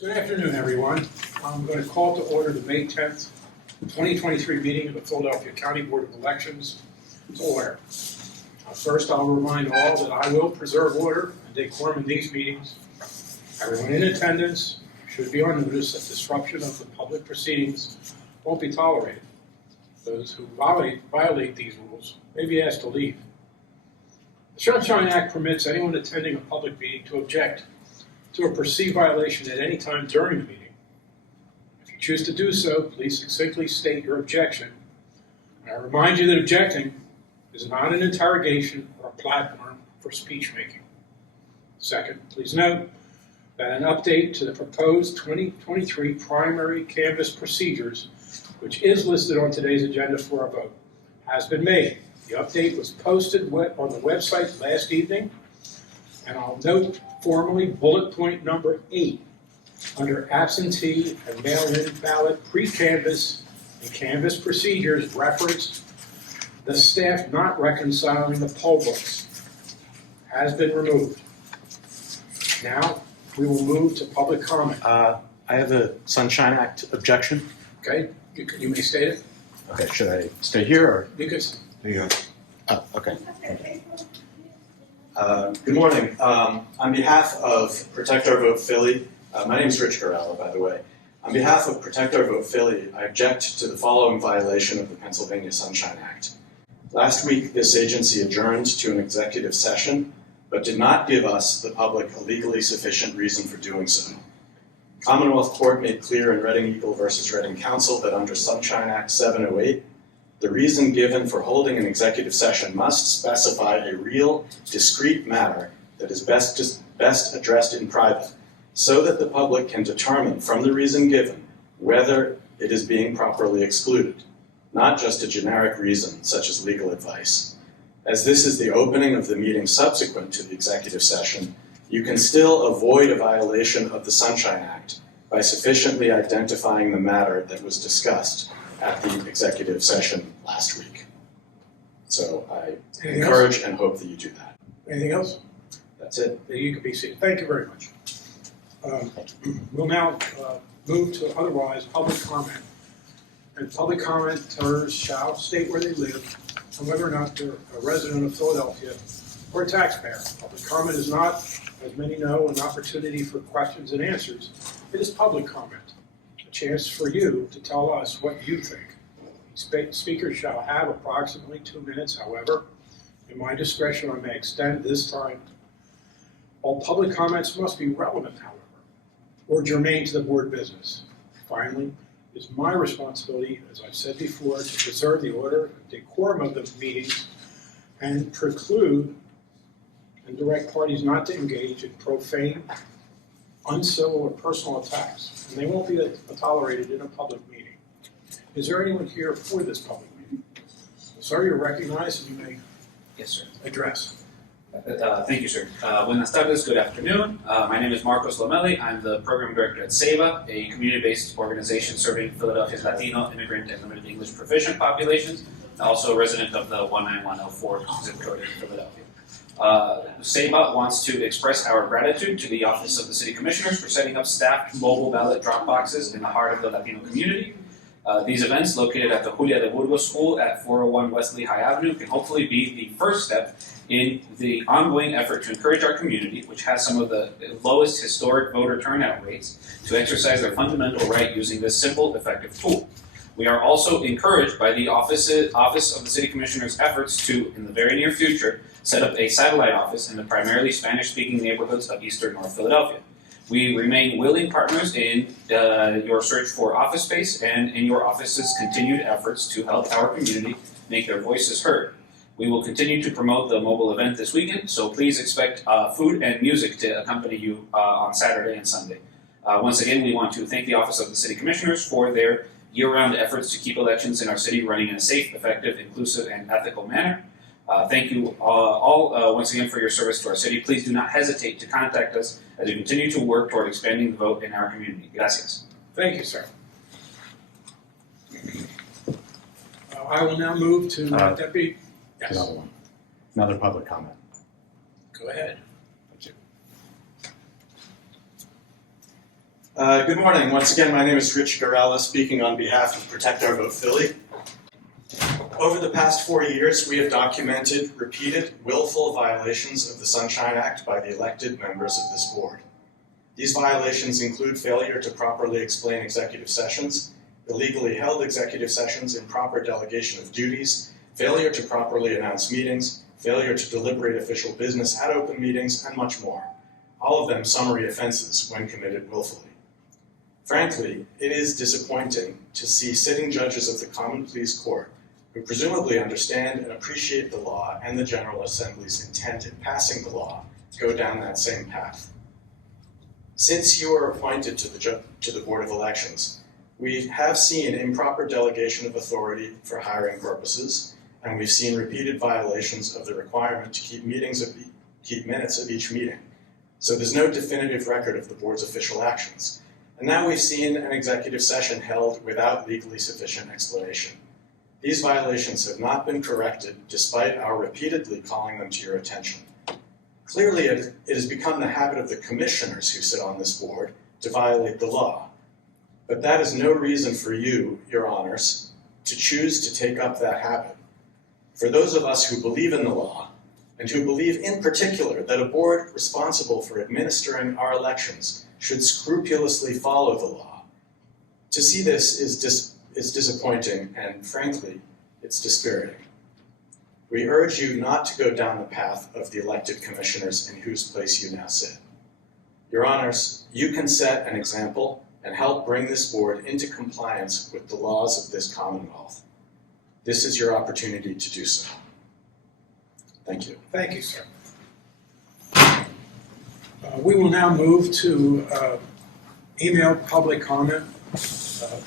Good afternoon, everyone. I'm going to call to order the May 10th, 2023 meeting of the Philadelphia County Board of Elections to order. First, I'll remind all that I will preserve order and decorum in these meetings. Everyone in attendance should be on notice that disruption of the public proceedings won't be tolerated. Those who violate these rules may be asked to leave. The Sunshine Act permits anyone attending a public meeting to object to a perceived violation at any time during the meeting. If you choose to do so, please succinctly state your objection. I remind you that objecting is not an interrogation or a platform for speech making. Second, please note that an update to the proposed 2023 primary canvass procedures, which is listed on today's agenda for a vote, has been made. The update was posted on the website last evening, and I'll note formally bullet point number 8 under absentee and mail-in ballot pre-canvass and canvass procedures referenced the staff not reconciling the poll books has been removed. Now we will move to public comment. I have a Sunshine Act objection. Okay, you may state it. Okay, should I stay here or? You can. There you go. Oh, okay. Good morning. On behalf of Protect Our Vote Philly, my name is Rich Garella, by the way. On behalf of Protect Our Vote Philly, I object to the following violation of the Pennsylvania Sunshine Act. Last week, this agency adjourned to an executive session, but did not give us, the public, a legally sufficient reason for doing so. Commonwealth Court made clear in Reading Eagle versus Reading Council that under Sunshine Act 708, the reason given for holding an executive session must specify a real, discrete matter that is best addressed in private, so that the public can determine from the reason given whether it is being properly excluded, not just a generic reason such as legal advice. As this is the opening of the meeting subsequent to the executive session, you can still avoid a violation of the Sunshine Act by sufficiently identifying the matter that was discussed at the executive session last week. So I encourage and hope that you do that. Anything else? That's it. You can be seated. Thank you very much. We'll now move to otherwise public comment. And public commenters shall state where they live and whether or not they're a resident of Philadelphia or a taxpayer. Public comment is not, as many know, an opportunity for questions and answers. It is public comment, a chance for you to tell us what you think. Speakers shall have approximately 2 minutes. However, in my discretion, I may extend this time. All public comments must be relevant, however, or germane to the board business. Finally, it is my responsibility, as I've said before, to preserve the order and decorum of the meetings and preclude and direct parties not to engage in profane, uncivil, or personal attacks, and they won't be tolerated in a public meeting. Is there anyone here for this public meeting? Sir, you're recognized and you may address. Thank you, sir. Buenas tardes, good afternoon. My name is Marcos Lomeli. I'm the program director at Ceiba, a community-based organization serving Philadelphia's Latino, immigrant, and limited English proficient populations, and also a resident of the 19104 zip code in Philadelphia. Ceiba wants to express our gratitude to the Office of the City Commissioners for setting up staffed mobile ballot drop boxes in the heart of the Latino community. These events, located at the Julia de Burgos School at 401 West Lehigh Avenue, can hopefully be the first step in the ongoing effort to encourage our community, which has some of the lowest historic voter turnout rates, to exercise their fundamental right using this simple, effective tool. We are also encouraged by the Office of the City Commissioner's efforts to, in the very near future, set up a satellite office in the primarily Spanish-speaking neighborhoods of eastern North Philadelphia. We remain willing partners in your search for office space and in your office's continued efforts to help our community make their voices heard. We will continue to promote the mobile event this weekend, so please expect food and music to accompany you on Saturday and Sunday. Once again, we want to thank the Office of the City Commissioners for their year-round efforts to keep elections in our city running in a safe, effective, inclusive, and ethical manner. Thank you all once again for your service to our city. Please do not hesitate to contact us as we continue to work toward expanding the vote in our community. Gracias. Thank you, sir. I will now move to Deputy. Yes. Another one. Another public comment. Go ahead. Good morning. Once again, my name is Rich Garella, speaking on behalf of Protect Our Vote Philly. Over the past 4 years, we have documented repeated, willful violations of the Sunshine Act by the elected members of this board. These violations include failure to properly explain executive sessions, illegally held executive sessions, improper delegation of duties, failure to properly announce meetings, failure to deliberate official business at open meetings, and much more. All of them summary offenses when committed willfully. Frankly, it is disappointing to see sitting judges of the Common Pleas Court, who presumably understand and appreciate the law and the General Assembly's intent in passing the law, go down that same path. Since you are appointed to the Board of Elections, we have seen improper delegation of authority for hiring purposes, and we've seen repeated violations of the requirement to keep minutes of each meeting. So there's no definitive record of the board's official actions. And now we've seen an executive session held without legally sufficient explanation. These violations have not been corrected despite our repeatedly calling them to your attention. Clearly, it has become the habit of the commissioners who sit on this board to violate the law. But that is no reason for you, your honors, to choose to take up that habit. For those of us who believe in the law, and who believe in particular that a board responsible for administering our elections should scrupulously follow the law, to see this is disappointing, and frankly, it's dispiriting. We urge you not to go down the path of the elected commissioners in whose place you now sit. Your honors, you can set an example and help bring this board into compliance with the laws of this Commonwealth. This is your opportunity to do so. Thank you. Thank you, sir. We will now move to email public comment.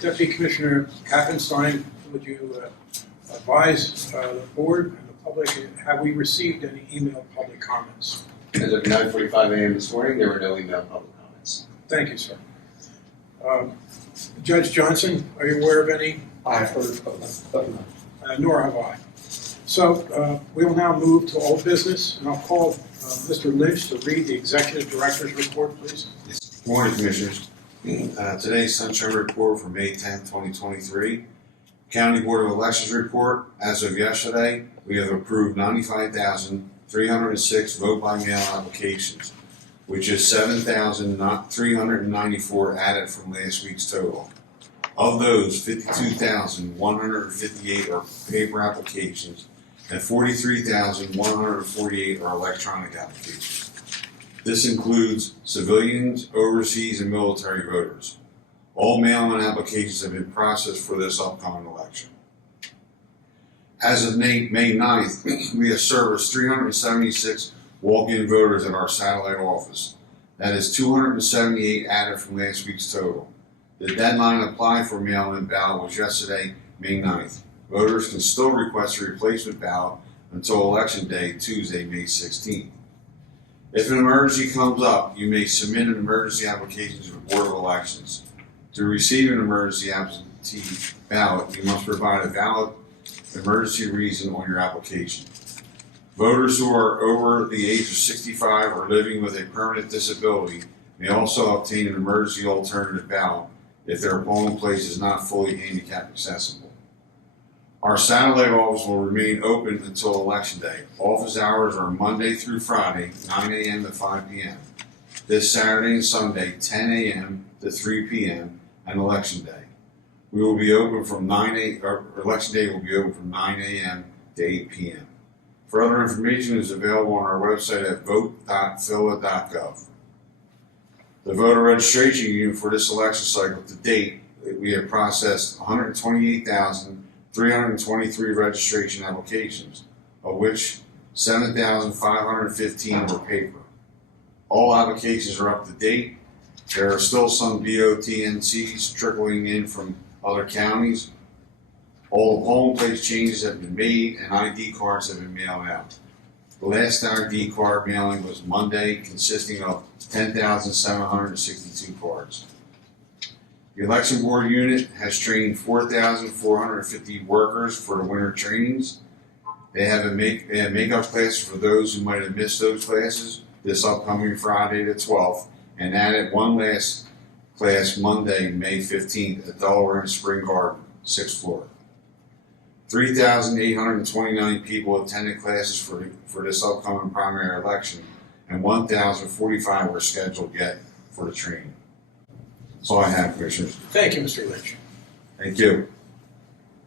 Deputy Commissioner Kapenstein, would you advise the board and the public, have we received any email public comments? As of 9:45 a.m. this morning, there were no email public comments. Thank you, sir. Judge Johnson, are you aware of any? I've heard of them. Nor have I. So we will now move to old business, and I'll call Mr. Lynch to read the Executive Director's report, please. Good morning, Commissioners. Today's Sunshine Report for May 10, 2023. County Board of Elections Report. As of yesterday, we have approved 95,306 vote-by-mail applications, which is 7,394 added from last week's total. Of those, 52,158 are paper applications, and 43,148 are electronic applications. This includes civilians, overseas, and military voters. All mail-in applications have been processed for this upcoming election. As of May 9th, we have serviced 376 walk-in voters at our satellite office. That is 278 added from last week's total. The deadline to apply for mail-in ballot was yesterday, May 9th. Voters can still request a replacement ballot until Election Day, Tuesday, May 16th. If an emergency comes up, you may submit an emergency application to the Board of Elections. To receive an emergency absentee ballot, you must provide a valid emergency reason on your application. Voters who are over the age of 65 or living with a permanent disability may also obtain an emergency alternative ballot if their polling place is not fully handicap accessible. Our satellite office will remain open until Election Day. Office hours are Monday through Friday, 9 a.m. to 5 p.m. This Saturday and Sunday, 10 a.m. to 3 p.m. and Election Day. We will be open from Election Day will be open from 9 a.m. to 8 p.m. Further information is available on our website at vote.phila.gov. The voter registration unit for this election cycle to date, we have processed 128,323 registration applications, of which 7,515 were paper. All applications are up to date. There are still some BOTNCs trickling in from other counties. All the polling place changes have been made and ID cards have been mailed out. The last ID card mailing was Monday, consisting of 10,762 cards. The election board unit has trained 4,450 workers for the winter trainings. They have makeup classes for those who might have missed those classes this upcoming Friday the 12th, and added one last class Monday, May 15th at Delaware and Spring Garden, 6th floor. 3,829 people attended classes for this upcoming primary election, and 1,045 were scheduled yet for the training. That's all I have, Commissioners. Thank you, Mr. Lynch. Thank you.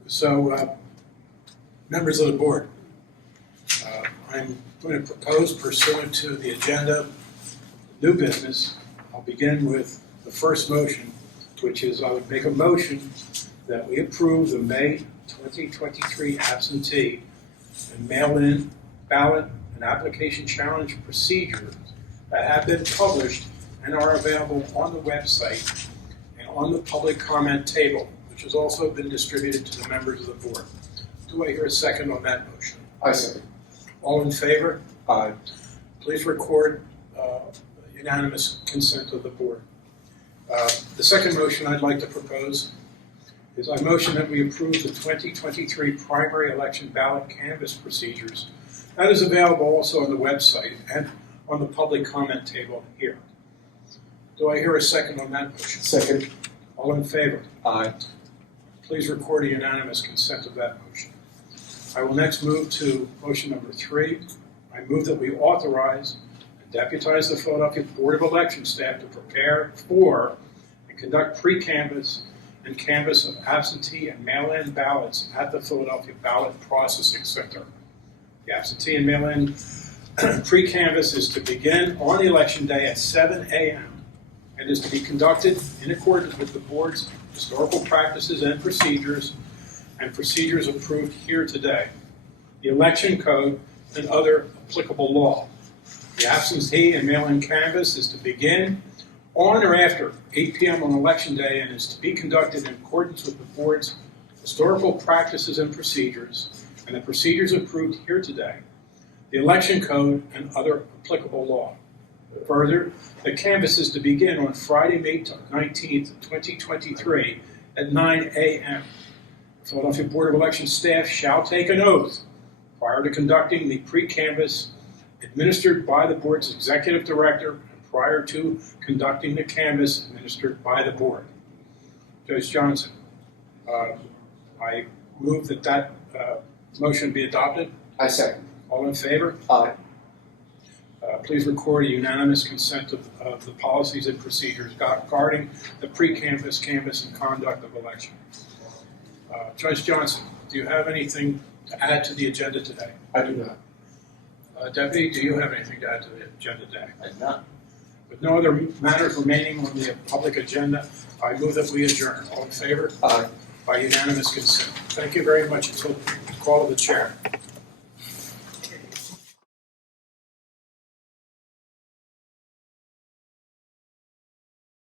So, members of the board, I'm going to propose pursuant to the agenda, new business. I'll begin with the first motion, which is I would make a motion that we approve the May 2023 absentee and mail-in ballot and application challenge procedures that have been published and are available on the website and on the public comment table, which has also been distributed to the members of the board. Do I hear a second on that motion? I second. All in favor? Aye. Please record unanimous consent of the board. The second motion I'd like to propose is I motion that we approve the 2023 primary election ballot canvass procedures. That is available also on the website and on the public comment table here. Do I hear a second on that motion? Second. All in favor? Aye. Please record a unanimous consent of that motion. I will next move to motion number 3. I move that we authorize and deputize the Philadelphia Board of Election staff to prepare for and conduct pre-canvass and canvass of absentee and mail-in ballots at the Philadelphia Ballot Processing Center. The absentee and mail-in pre-canvass is to begin on the election day at 7 a.m. and is to be conducted in accordance with the board's historical practices and procedures approved here today, the election code, and other applicable law. The absentee and mail-in canvass is to begin on or after 8 p.m. on election day and is to be conducted in accordance with the board's historical practices and procedures and the procedures approved here today, the election code, and other applicable law. Further, the canvass is to begin on Friday, May 19th, 2023 at 9 a.m. The Philadelphia Board of Election staff shall take an oath prior to conducting the pre-canvass administered by the board's executive director and prior to conducting the canvass administered by the board. Judge Johnson, I move that motion be adopted. I second. All in favor? Aye. Please record a unanimous consent of the policies and procedures regarding the pre-canvass, canvass, and conduct of election. Judge Johnson, do you have anything to add to the agenda today? I do not. Deputy, do you have anything to add to the agenda today? I do not. With no other matters remaining on the public agenda, I move that we adjourn. All in favor? Aye. By unanimous consent. Thank you very much until the call of the chair.